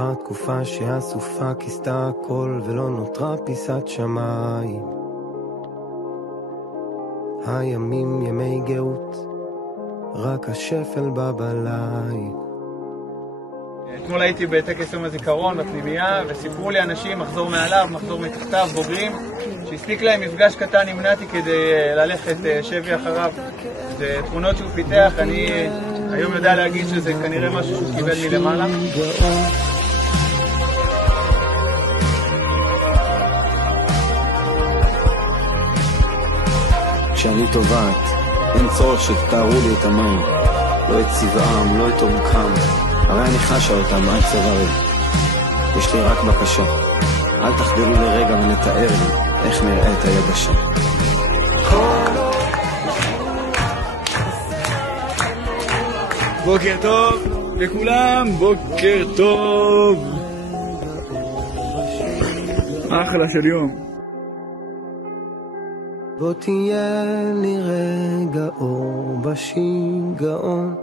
עברה תקופה שהסופה כיסתה הכל ולא נותרה פיסת שמיים. הימים ימי גאות, רק השפל בא בליל. אתמול הייתי בטקס יום הזיכרון בפנימייה, וסיפרו לי אנשים מחזור מעליו, מחזור מתחתיו, בוגרים, שהספיק להם מפגש קטן עם נתי כדי ללכת שבי אחריו. זה תכונות שהוא פיתח, אני היום יודע להגיד שזה כנראה משהו שהוא קיבל מלמעלה. כשאני טובעת, אין צורך שתתארו לי את המים, לא את צבעם, לא את עומקם, הרי אני חשה אותם עד צווארי. יש לי רק בקשה, אל תחדרו לרגע ונתאר לי איך נראית היבשה. בוקר טוב לכולם, בוקר טוב, אחלה של יום. בוא תהיה לי רגע אור בשיגעון,